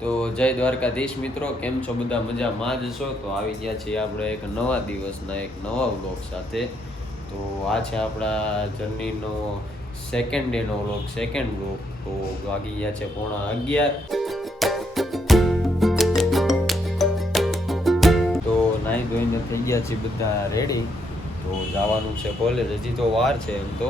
તો જય દ્વારકાધીશ મિત્રો, કેમ છો બધા? મજામાં જ છો? તો આવી ગયા છીએ આપણે એક નવા દિવસના એક નવા વ્લોગ સાથે. તો આ છે આપણા જર્નીનો સેકન્ડ ડેનો વ્લોગ. તો વાગી ગયા છે 11:30. તો નાહી ધોઈને થઈ ગયા છે બધા રેડી. તો જવાનું છે કોલેજ. હજી તો વાર છે એમ તો,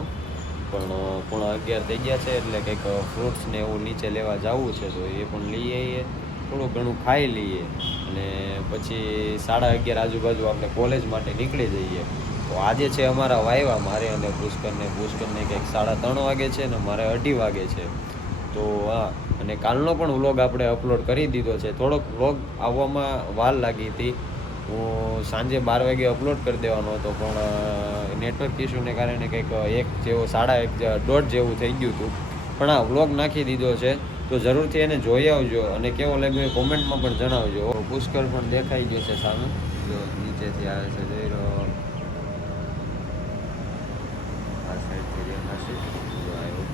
પણ 11:30 થઈ ગયા છે એટલે કંઈક ફ્રૂટ્સ ને એવું નીચે લેવા જવું છે. તો એ પણ લઈ આવીએ, થોડું ઘણું ખાઈ લઈએ અને પછી 11:30 આજુબાજુ આપણે કોલેજ માટે નીકળી જઈએ. તો આજે છે અમારા વાયવા, મારે અને પુષ્કરને કંઈક 3:30 વાગે છે ને મારે 2:30 વાગે છે. તો હા, અને કાલનો પણ વ્લોગ આપણે અપલોડ કરી દીધો છે. થોડોક વ્લોગ આવવામાં વાર લાગી હતી. હું સાંજે 12 વાગે અપલોડ કરી દેવાનો હતો, પણ નેટવર્ક ઇસ્યુને કારણે કંઈક 1:30 જેવું થઈ ગયું હતું. પણ આ વ્લોગ નાખી દીધો છે, તો જરૂરથી એને જોઈ આવજો અને કેવો લાગ્યો એ કોમેન્ટમાં પણ જણાવજો. પુષ્કર પણ દેખાઈ ગયો છે સામે, જો નીચેથી આવે છે, જોઈ રહ્યો આ સાઈડથી દેખાશે. જો આવ્યો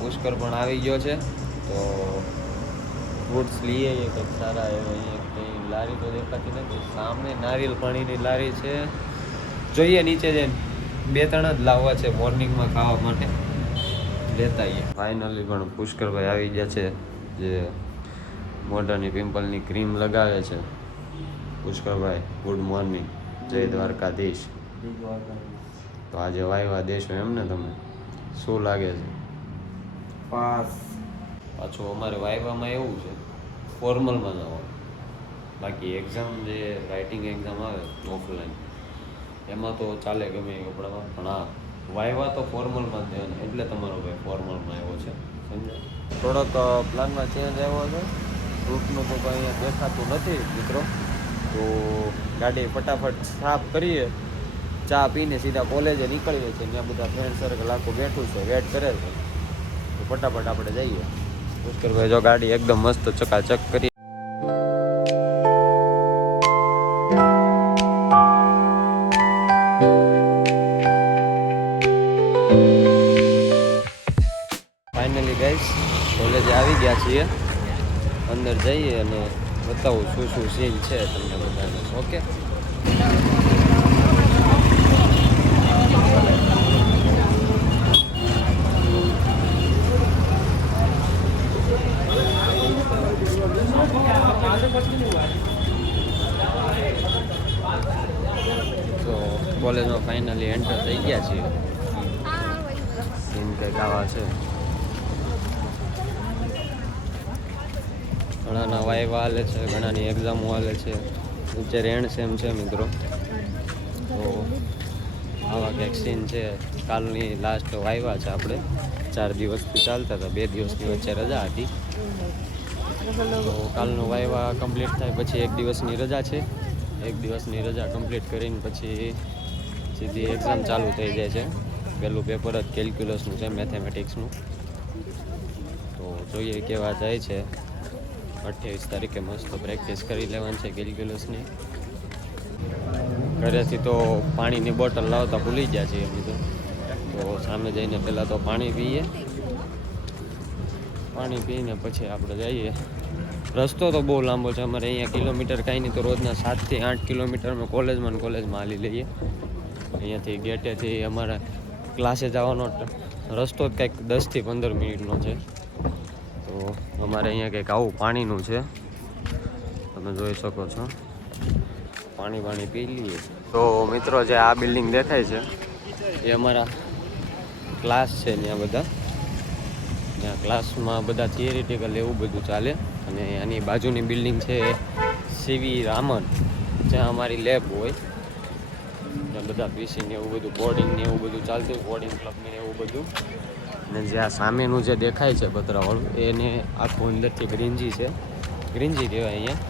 પુષ્કર પણ આવી ગયો છે. તો ફ્રૂટ્સ લઈએ કંઈક સારા એવા. અહીંયા કંઈ લારી તો દેખાતી નથી, સામે નારિયેલ પાણીની લારી છે. જોઈએ નીચે જઈને 2-3 જ લાવવા છે મોર્નિંગમાં ખાવા માટે, લેતા આવીએ. ફાઇનલી પણ પુષ્કરભાઈ આવી ગયા છે, જે મોઢાની પિમ્પલની ક્રીમ લગાવે છે. પુષ્કરભાઈ, ગુડ મોર્નિંગ, જય દ્વારકાધીશ. તો આજે વાયવા દેશો એમ ને? તમે શું લાગે છે? પાછું અમારે વાયવામાં એવું છે, ફોર્મલમાં જવાનું. બાકી એક્ઝામ જે રાઇટિંગ એક્ઝામ આવે ઓફલાઈન, એમાં તો ચાલે ગમે એ કપડામાં, પણ હા વાયવા તો ફોર્મલમાં જ દેવાના. એટલે તમારો ભાઈ ફોર્મલમાં આવ્યો છે, સમજ્યા? થોડોક પ્લાનમાં ચેન્જ આવ્યો છે. રૂટનું તો કંઈ અહીંયા દેખાતું નથી મિત્રો. તો ગાડી ફટાફટ સાફ કરીએ, ચા પીને સીધા કોલેજે નીકળીએ છીએ. ત્યાં બધા ફ્રેન્ડ સર્કલ આખું બેઠું છે, વેટ કરે છે. તો ફટાફટ આપણે જઈએ. પુષ્કરભાઈ જો ગાડી એકદમ મસ્ત ચકાચક કરી. ફાઇનલી ગાઈસ કોલેજે આવી ગયા છીએ. અંદર જઈએ અને બતાવું શું સીન છે તમને બધાને. ઓકે, તો કોલેજમાં ફાઇનલી એન્ટર થઈ ગયા છીએ. સીન કંઈક આવા છે. ઘણાના વાયવા હાલે છે, ઘણાની એક્ઝામો હાલે છે. અત્યારે એન્ડ સેમ છે મિત્રો. તો આવા કંઈક સીન છે. કાલની લાસ્ટ વાયવા છે. આપણે 4 દિવસથી ચાલતા હતા, 2 દિવસની વચ્ચે રજા હતી. તો કાલનું વાયવા કમ્પ્લીટ થાય પછી 1 દિવસની રજા છે. 1 દિવસની રજા કમ્પ્લીટ કરીને પછી સીધી એક્ઝામ ચાલુ થઈ જાય છે. પહેલું પેપર જ કેલ્ક્યુલસનું છે, મેથેમેટિક્સનું. તો જોઈએ કેવા જાય છે. 28 તારીખે મસ્ત પ્રેક્ટિસ કરી લેવાની છે કેલ્ક્યુલસની. ઘરેથી તો પાણીની બોટલ લાવતા ભૂલી ગયા છીએ અમે તો સામે જઈને પહેલાં તો પાણી પીએ. પાણી પીને પછી આપણે જઈએ. રસ્તો તો બહુ લાંબો છે અમારે અહીંયા, કિલોમીટર કાંઈ નહીં તો રોજના 7 થી 8 કિલોમીટર અમે કોલેજમાં હાલી લઈએ. અહીંયાથી ગેટેથી અમારા ક્લાસે જવાનો રસ્તો જ કંઈક 10 થી 15 મિનિટનો છે. તો અમારે અહીંયા કંઈક આવું પાણીનું છે, તમે જોઈ શકો છો. પાણી પી લઈએ. તો મિત્રો જે આ બિલ્ડિંગ દેખાય છે એ અમારા ક્લાસ છે. ત્યાં ક્લાસમાં બધા થિયરિટિકલ એવું બધું ચાલે. અને આની બાજુની બિલ્ડિંગ છે સીવી રામન, જ્યાં અમારી લેબ હોય. ત્યાં બધા પીસી ને એવું બધું, કોડિંગ ને એવું બધું ચાલતું, કોડિંગ ક્લબ ને એવું બધું. અને જે આ સામેનું જે દેખાય છે પતરાવાળું, એને આખું અંદરથી ગ્રીનજી છે. ગ્રીનજી કહેવાય અહીંયા.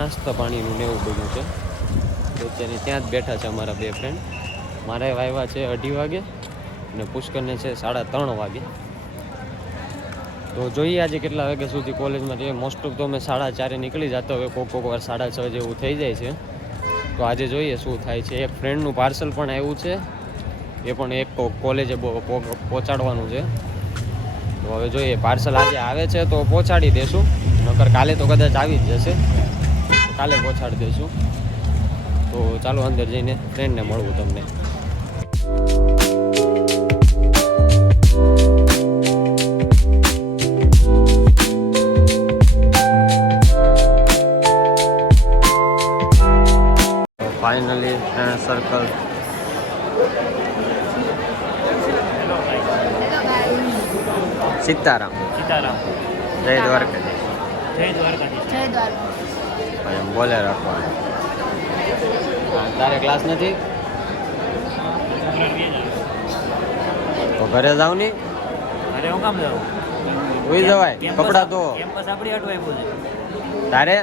નાસ્તા પાણીનું ને એવું બધું છે. તો અત્યારે ત્યાં જ બેઠા છે અમારા 2 ફ્રેન્ડ. મારે વાયવા છે 2:30 વાગે અને પુષ્કરને છે 3:30 વાગે. તો જોઈએ આજે કેટલા વાગ્યા સુધી કોલેજમાં રહીએ. મોસ્ટ ઓફ તો અમે 4:30 નીકળી જતો, હવે કોક વાર 6:30 જેવું થઈ જાય છે. તો આજે જોઈએ શું થાય છે. એક ફ્રેન્ડનું પાર્સલ પણ આવ્યું છે, એ પણ એક કોલેજે પહોંચાડવાનું છે. તો તો હવે જોઈએ પાર્સલ આજે આવે છે તો પહોંચાડી દેશું, નકર કાલે તો કદાચ આવી જ જશે, કાલે પહોંચાડી દઈશું. તો ચાલો અંદર જઈને ફ્રેન્ડને મળવું તમને. ફાઇનલી ફ્રેન્ડ સર્કલ સીતારામ જય દ્વારકાધીશ. એમ બોલે રાખવાનું. તારે ક્લાસ નથી તો ઘરે જાવ ની. અરે હું કામ જાઉં? ઉઈ જવાય, કપડા ધો. કેમ્પસ આપણી આટલું આવ્યું છે. તારે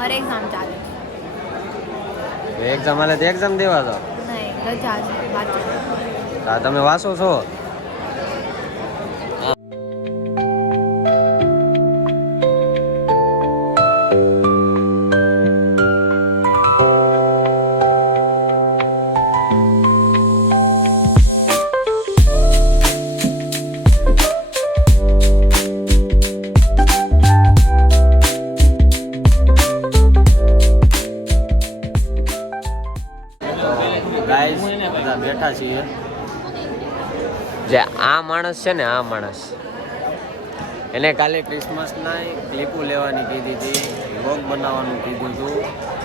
और एग्जाम चालू એક્ઝામ હાલે તો એક્ઝામ દેવા દો. नहीं रजा છે વાંચો. આ તમે વાંચો છો? ગાઈસ બધા બેઠા છીએ. જે આ માણસ છે ને, આ માણસ એને કાલે ક્રિસમસના ક્લિપો લેવાની કીધી હતી, વ્લોગ બનાવવાનું કીધું હતું.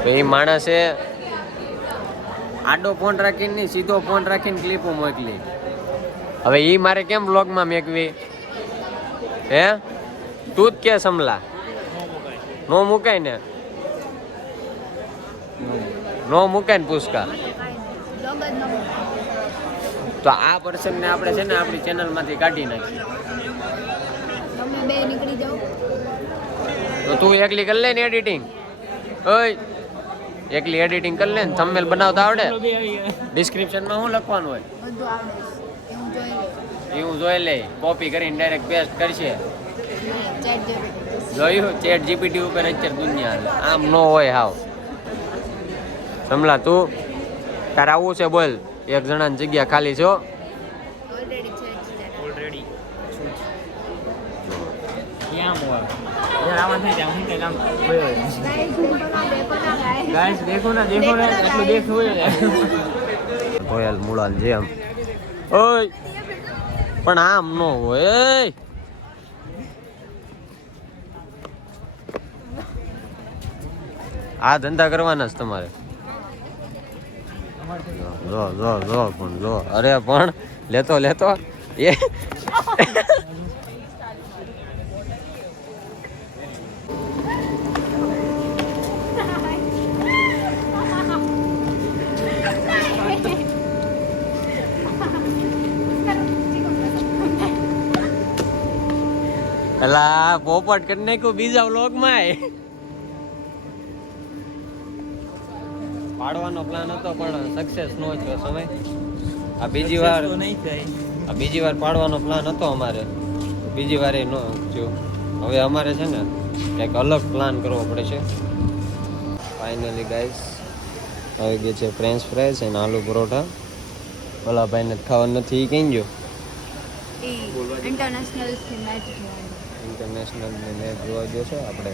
તો એ માણસે આડો ફોન રાખીને નહીં, સીધો ફોન રાખીને ક્લિપો મોકલી. હવે એ મારે કેમ વ્લોગમાં મેકવી? હે તું જ કે સમલા નો મુકાય ને, નો મુકાય ને પુષ્કા. તો આ પર્સનને આપણે છે ને આપણી ચેનલમાંથી કાઢી નાખીએ. તમે બે નીકળી જાઓ. તો તું એકલી કરી લે ને એડિટિંગ. ઓય એકલી એડિટિંગ કરી લે ને, થંબનેલ બનાવતા આવડે? ડિસ્ક્રિપ્શનમાં શું લખવાનું હોય બધું આવડે છે. હું જોઈ લઈશ. એ હું જોઈ લઈ, કોપી કરીને ડાયરેક્ટ પેસ્ટ કરશે. ચેટ જીપીટી જોયું ચેટ જીપીટી ઉપર અત્યારે દુનિયા હાલે. આમ નો હોય હાવ. સમલા તું તારે આવું છે બોલ, એક જણાની જગ્યા ખાલી છો. ઓલરેડી છે ઓલરેડી ક્યાં મોર યાર આમાં થઈ જાય હું કે કામ હોય. ગાઈસ દેખો ના એટલું દેખ હોય. રોયલ મુળાલ જેમ ઓય પણ આમ નો હોય. આ ધંધા કરવાના જ તમારે. જો જો જો પણ જો, અરે પણ લેતો લેતો એ અલા પોપટ કરી નાખ્યું બીજા વ્લોગમાં. પાડવાનો પ્લાન હતો પણ સક્સેસ નો થયો સમય. આ બીજી વાર પાડવાનો પ્લાન હતો અમારે, બીજી વાર એ નો થયો. હવે અમારે છે ને કંઈક અલગ પ્લાન કરવો પડે છે. ફાઇનલી ગાઈસ આવી ગઈ છે ફ્રેન્ચ ફ્રાઈઝ અને આલુ પરોઠા. ઓલા ભાઈને ખાવાનું નથી, એ કઈ ગયો? ઇન્ટરનેશનલ મેચ ઇન્ટરનેશનલ મેચ જોવા ગયો છે આપણે.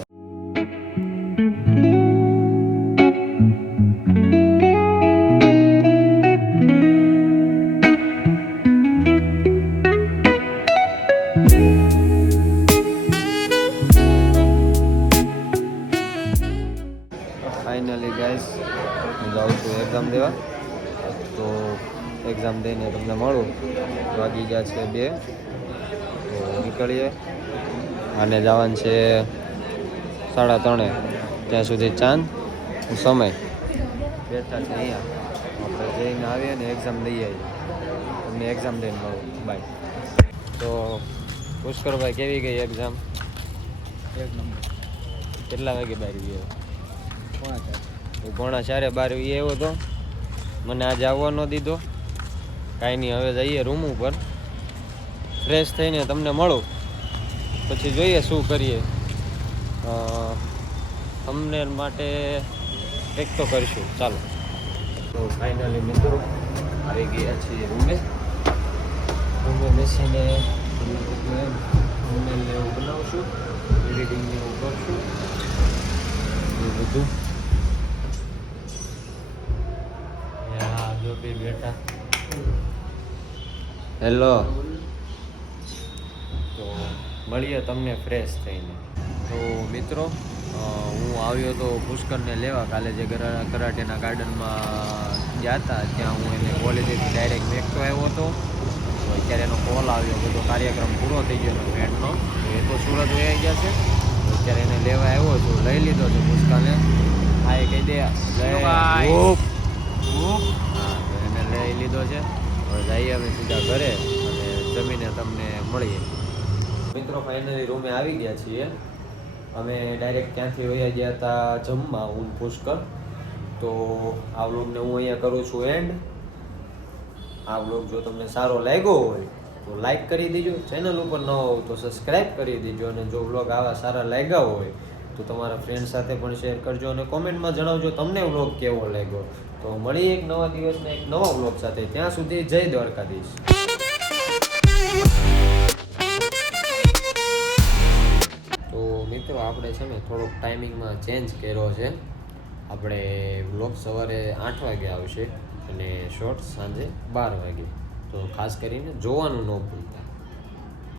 ફાઇનલી ગાઈસ હું જાઉં છું એક્ઝામ દેવા, તો એક્ઝામ દઈને તમને મળું. વાગી ગયા છે 2, તો નીકળીએ. આને જવાનું છે 3:30, ત્યાં સુધી ચાંદ સમય બેઠા છે અહીંયા. આપણે જઈને આવીએ ને એક્ઝામ દઈ આવીએ. તમને એક્ઝામ દઈને મળું. બાય. તો પુષ્કરભાઈ કેવી ગઈ એક્ઝામ? એક નંબર. કેટલા વાગે બહાર ગયો? 4:30 બહાર આવ્યો હતો. મને આજે આવવા ન દીધો. કાંઈ નહીં, હવે જઈએ રૂમ ઉપર, ફ્રેશ થઈને તમને મળું, પછી જોઈએ શું કરીએ. તમને માટે કંઈક તો કરીશું. ચાલો. તો ફાઇનલી મિત્રો આવી ગયા છીએ રૂમે બેસીને thumbnail ને એવું બનાવશું, એડિટિંગ ને એવું કરશું એ બધું. હા જો બે બેટા હેલો. તો મળીએ તમને ફ્રેશ થઈને. તો મિત્રો હું આવ્યો તો પુષ્કરને લેવા. કાલે જે કરાટેના ગાર્ડનમાં ગયા હતા ત્યાં હું એને કોલેજેથી ડાયરેક્ટ મેકતો આવ્યો હતો. તો અત્યારે એનો કોલ આવ્યો, બધો કાર્યક્રમ પૂરો થઈ ગયો એનો ફ્રેન્ડનો. તો એ તો સુરત વહી ગયા છે. તો અત્યારે એને લેવા આવ્યો છું, લઈ લીધો છે પુષ્કરને. હા એ કહી દે જય Whoop. હા તો એને લઈ લીધો છે. હવે જઈએ અમે સીધા ઘરે અને જમીને તમને મળીએ. મિત્રો ફાઇનલી રૂમે આવી ગયા છીએ. અમે ડાયરેક્ટ ત્યાંથી વયા ગયા હતા જમવા, હું ને પુષ્કર. તો આ વ્લોગને હું અહીંયા કરું છું એન્ડ. આ વ્લોગ જો તમને સારો લાગ્યો હોય તો લાઈક કરી દેજો, ચેનલ ઉપર ન હોવ તો સબસ્ક્રાઈબ કરી દેજો, અને જો વ્લોગ આવા સારા લાગ્યા હોય તો તમારા ફ્રેન્ડ સાથે પણ શેર કરજો અને કોમેન્ટમાં જણાવજો તમને વ્લોગ કેવો લાગ્યો. તો મળીએ એક નવા દિવસના એક નવા વ્લોગ સાથે. ત્યાં સુધી જય દ્વારકાધીશ. તો મિત્રો આપણે છે ને થોડોક ટાઈમિંગમાં ચેન્જ કર્યો છે. આપણે વ્લોગ સવારે 8 વાગે આવશે અને શોર્ટ્સ સાંજે 12 વાગે. તો ખાસ કરીને જોવાનું ન ભૂલતા.